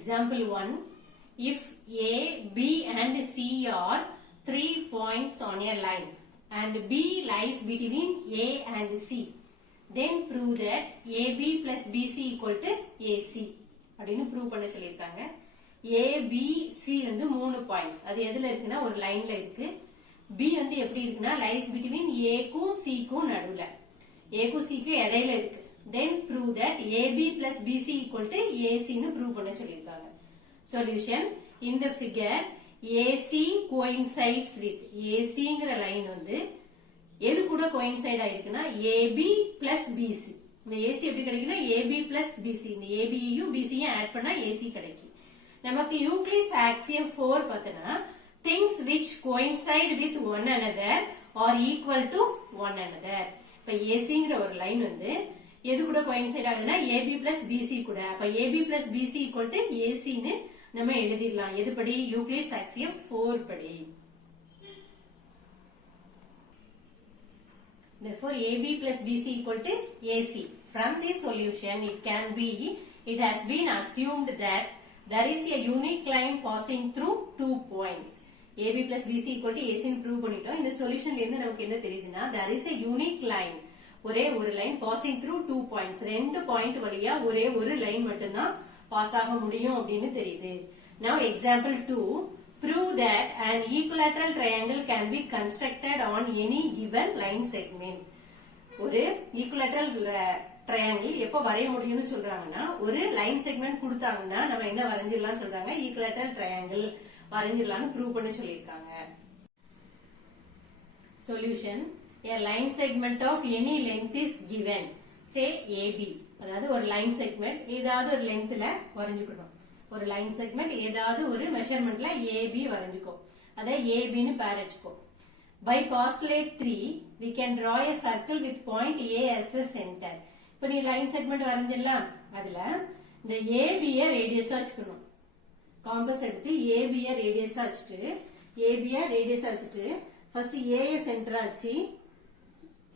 Example 1. If A, B and C are 3 points on a line and B lies between A and C, then prove that AB plus BC equal to AC. அப்படின்னு prove பண்ண சொல்லியிருக்காங்க. A, B, C வந்து 3 points. அது எதுல இருக்குன்னா ஒரு லைன்ல இருக்கு. B வந்து எப்படி இருக்குன்னா lies between A க்கும் C க்கும் நடுவுல. A க்கும் C க்கும் இடையில இருக்கு. Then prove that AB plus BC equal to AC ன்னு ப்ரூவ் பண்ண சொல்லியிருக்காங்க. Solution. In the figure, AC coincides with ACங்கிற லைன் வந்து எது கூட coincide ஆயிருக்குன்னா AB plus BC. இந்த AC எப்படி கிடைக்குன்னா AB plus BC. இந்த AB யும் BC யும் ஆட் பண்ணா AC கிடைக்கும். நமக்கு யூக்ளிட்ஸ் ஆக்சியம் 4 பார்த்தனா things which coincide with one another are equal to one another. இப்ப ACங்கிற ஒரு லைன் வந்து எது கூட coincide ஆகுதுன்னா AB plus BC கூட. அப்ப AB plus BC equal to AC ன்னு நம்ம எழுதிடலாம். எதுபடி? யூக்ளிட்ஸ் ஆக்சியம் 4 படி. Therefore, AB plus BC equal to AC. From this solution, it has been assumed that there is a unique line passing through 2 points. AB plus BC equal to AC ன்னு prove பண்ணிட்டோம். இந்த சொல்யூஷன்ல இருந்து நமக்கு என்ன தெரியுதுன்னா there is a unique line. ஒரே ஒரு line passing through 2 points. 2 point வழியா ஒரே ஒரு லைன் மட்டும்தான் பாஸ் ஆக முடியும் அப்படின்னு தெரியுது. Now example 2. Prove that an equilateral triangle can be constructed on any given line segment. ஒரு equilateral triangle எப்ப வரைய முடியும்னு சொல்றாங்கன்னா ஒரு லைன் செக்மெண்ட் கொடுத்தாங்கன்னா நம்ம என்ன வரைஞ்சிடலாம் சொல்றாங்க equilateral triangle வரைஞ்சிடலாம்னு ப்ரூவ் பண்ண சொல்லியிருக்காங்க. Solution. A line segment of any length is given. Say AB. அதாவது ஒரு லைன் செக்மெண்ட் ஏதாவது ஒரு லென்த்ல வரைஞ்சுக்கணும். ஒரு லைன் செக்மெண்ட் ஏதாவது ஒரு மெஷர்மெண்ட்ல AB வரைஞ்சுக்கோ. அதை AB ன்னு பேர் வச்சுக்கோ. By postulate 3, we can draw a circle with point A as a center. இப்ப நீ லைன் செக்மெண்ட் வரைஞ்சிடலாம். அதுல இந்த AB ய ரேடியஸா வச்சுக்கணும். காம்பஸ் எடுத்து AB ய ரேடியஸா வச்சுட்டு ஃபர்ஸ்ட் A ய சென்டரா வச்சு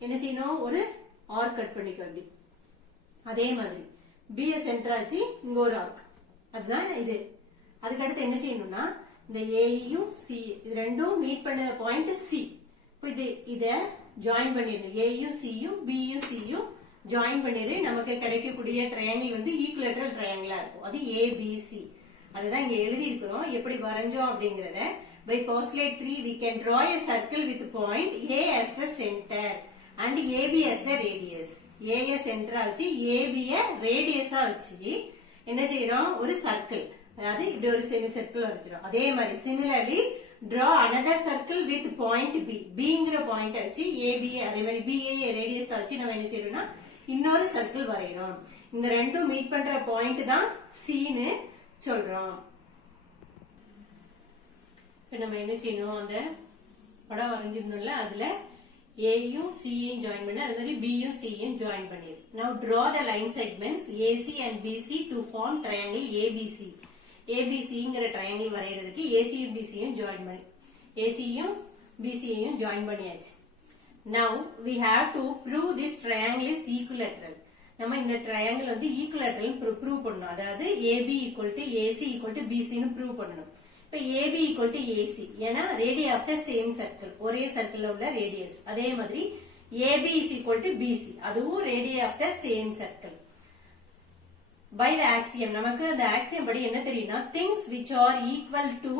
என்ன செய்யணும்? ஒரு ஆர்க் கட் பண்ணிக்கோ. அதே மாதிரி B ய சென்டரா வச்சு இங்க ஒரு ஆர்க். அதுதான் இது. அதுக்கு அடுத்து என்ன செய்யணும்னா இந்த ஏயும் சி இது ரெண்டும் மீட் பண்ண பாயிண்ட் சி. இத ஜாயின் பண்ணிடணும். ஏயும் சியும் பியும் சியும் ஜாயின் பண்ணிடு. நமக்கு கிடைக்கக்கூடிய ட்ரையாங்கிள் வந்து ஈக்குவலேட்டரல் ட்ரையாங்கிளா இருக்கும். அது ஏபிசி. அதுதான் இங்க எழுதி இருக்கிறோம். எப்படி வரைஞ்சோம் அப்படிங்கறத by postulate 3 we can draw a circle with point A as a center and AB as a radius. A ய சென்டரா வச்சு AB ய ரேடியஸா வச்சு என்ன செய்யறோம்? ஒரு சர்க்கிள், அதாவது இப்படி ஒரு செமி சர்க்கிள் வரைக்கிறோம். அதே மாதிரி similarly draw another circle with point B. Bங்கிற பாயிண்ட் வச்சு AB அதே மாதிரி BA ரேடியஸ் வச்சு நம்ம என்ன செய்யறோம்னா இன்னொரு சர்க்கிள் வரையறோம். இந்த ரெண்டும் மீட் பண்ற பாயிண்ட் தான் C ன்னு சொல்றோம். இப்ப நம்ம என்ன செய்யணும்? அந்த படம் வரைஞ்சிருந்தோம்ல அதுல ஏயும் சியும் ஜாயின் பண்ணி அது மாதிரி பியும் சியும் ஜாயின் பண்ணிரு. Now draw the line segments AC and BC to form triangle ABC. ABCங்கிற triangle வரையறதுக்கு ACயும் BCயும் ஜாயின் பண்ணி ACயும் BCயும் ஜாயின் பண்ணியாச்சு. Now we have to prove this triangle is equilateral. நம்ம இந்த triangle வந்து equilateral prove பண்ணணும். அதாவது AB equal to AC equal to BC ன்னு prove பண்ணணும். இப்ப AB equal to AC ஏன்னா radius of the same circle, ஒரே சர்க்கிள்ல உள்ள ரேடியஸ். அதே மாதிரி AB is equal to BC அதுவும் radius of the same circle. By the axiom நமக்கு அந்த axiom படி என்ன தெரியும்னா things which are equal to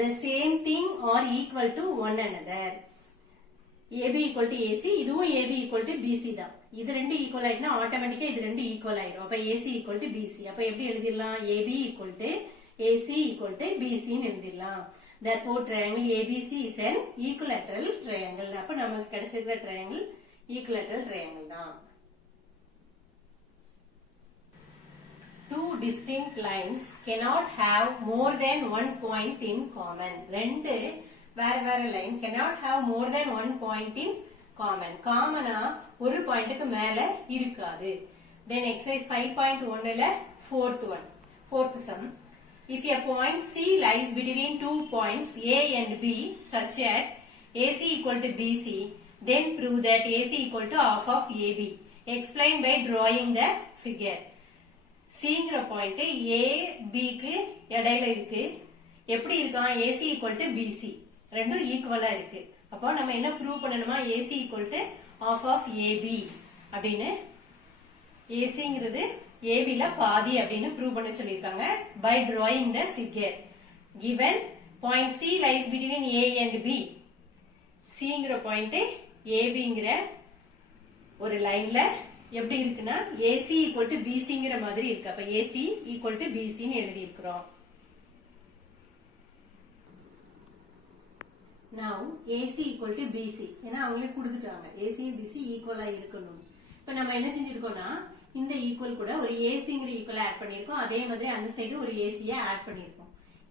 the same thing are equal to one another. AB equal to AC இதுவும் AB equal to BC தான். இது ரெண்டு ஈக்குவல் ஆயிடுனா ஆட்டோமேட்டிக்கா இது ரெண்டு ஈக்குவல் ஆயிடும். அப்ப AC equal to BC. அப்ப எப்படி எழுதிடலாம்? AB equal to AC equal to BC ன்னு எழுதிடலாம். Therefore triangle ABC is an equilateral triangle. அப்ப நமக்கு கிடைச்சிருக்கிற triangle equilateral triangle தான். Two distinct lines cannot have more than one point in common. ரெண்டு வேற line cannot have more than one point in common. காமனா ஒரு பாயிண்ட்க்கு மேல இருக்காது. Then exercise 5.1 ல fourth sum. If a point C lies between 2 points A and B such that AC equal to BC, then prove that AC equal to half of AB. Explain by drawing the figure. சிங்கிற point A பிக்கு இடையில இருக்கு. எப்படி இருக்கான்? AC equal to PC ரெண்டும் ஈக்குவலா இருக்கு. அப்போ நம்ம என்ன ப்ரூவ் பண்ணணுமா? AC equal to half of AB அப்படின்னு, ஏசிங்கிறது ஏபில பாதி அப்படின்னு ப்ரூவ் பண்ண சொல்லியிருக்காங்க. By drawing the figure given point C lies between A and B. Cங்கிற பாயிண்ட் ஏபிங்கிற ஒரு லைன்ல எப்படி இருக்குன்னா AC ஈக்குவல் டு பிசிங்கிற மாதிரி இருக்கு. அப்ப AC ஈக்குவல் டு பிசின்னு எழுதி இருக்கிறோம். Now AC equal to PC, ஏன்னா அவங்களே கொடுத்துட்டாங்க AC BC ஈக்குவலா இருக்கணும். இப்ப நம்ம என்ன செஞ்சிருக்கோம்னா இந்த ஈக்குவல் கூட ஒரு ஏசிங்கிற ஈக்குவல் ஆட் பண்ணிருக்கோம். அதே மாதிரி அந்த சைடு ஒரு ஏசியா ஆட் பண்ணிருக்கோம்.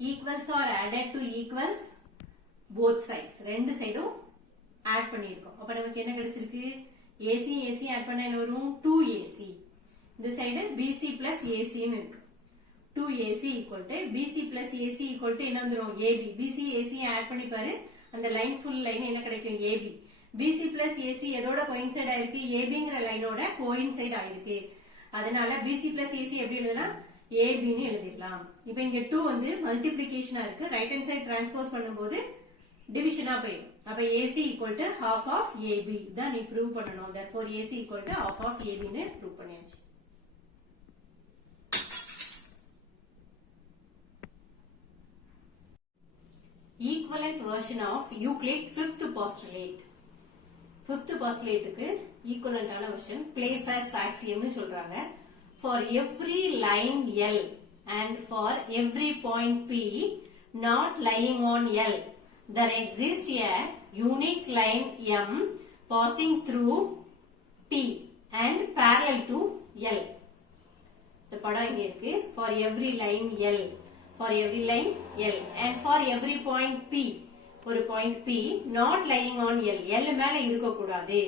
Equals are added to equals both sides, ரெண்டு சைடும் ஆட் பண்ணிருக்கோம். அப்ப நமக்கு என்ன கிடைச்சிருக்கு? ஏசி ஏசி ஆட் பண்ண என்ன வரும்? 2AC. இந்த சைடு BC plus AC ன்னு இருக்கு. 2AC equal to BC plus AC equal to என்ன வந்துரும்? AB. BC AC ஆட் பண்ணி பாரு, அந்த லைன் ஃபுல் லைன் என்ன கிடைக்கும்? AB. BC plus AC எதோட கோயின்சைட் ஆயிருக்கு? ABங்கிற லைனோட கோயின்சைட் ஆயிருக்கு. அதனால BC plus AC எப்படி எழுதுனா ஏபின்னு எழுதிடலாம். இப்ப இங்க 2 வந்து மல்டிப்ளிகேஷனா இருக்கு. ரைட் ஹேண்ட் சைடு டிரான்ஸ்போஸ் பண்ணும்போது டிவிஷனா போயிடும். அப்ப AC equal to half of AB தான் நீ ப்ரூவ் பண்ணணும். therefore AC equal to half of AB ன்னு ப்ரூவ் பண்ணியாச்சு. Equivalent version of Euclid's fifth postulate. Fifth பாஸ்டுலேட்டுக்கு ஈக்குவலன்டான வெர்ஷன் பிளேஃபேர்ஸ் ஆக்சியம்னு சொல்றாங்க. For every line L and for every point P not lying on L, there exists a unique line M passing through P and parallel to L. இந்த படம் இங்க இருக்கு. For every line L, for every line L and for every point P, ஒரு point P not lying on L, L மேல இருக்க கூடாது.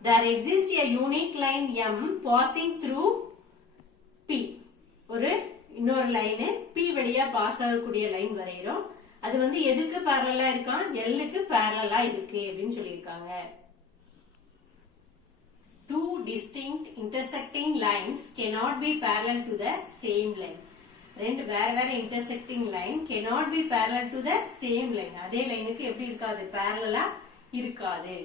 There exists a unique line M passing through P. ஒரு இன்னொரு லைன் P வழியா pass ஆகக்கூடிய line வரையறோம். அது வந்து எதுக்கு parallel இருக்கான்? Lக்கு parallel இருக்கு அப்படின்னு சொல்லியிருக்காங்க. Two distinct intersecting lines cannot be parallel to the same line. ரெண்டு வேற வேற intersecting line cannot be parallel to the same line. அதே லைனுக்கு எப்படி இருக்காது? parallel இருக்காது.